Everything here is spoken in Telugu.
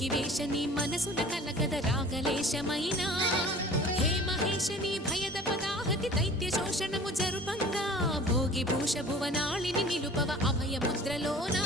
యోగి వేషని మనసున కలకద రాగలేశమైనా హే మహేశని భయద పదాహతి దైత్య శోషణము జరుపంగా భోగి భూష భువనాళిని నిలుపవ అభయ ముద్రలోన